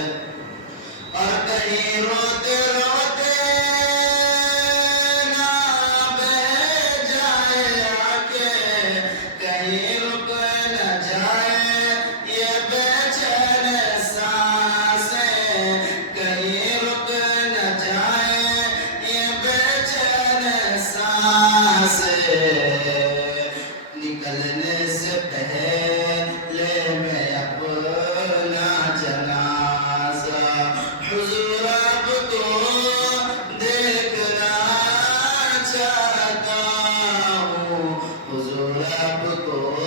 اور کہیں روتے روتے نہ بہ جائے آنکھیں، کہیں رک نہ جائے یہ بے چین سانسیں، کہیں رک نہ جائے یہ بے چین سانسیں، نکلنے سے پہلے میں اپنا جنازہ حضور آپ کو دیکھنا چاہتا ہوں، حضور آپ کو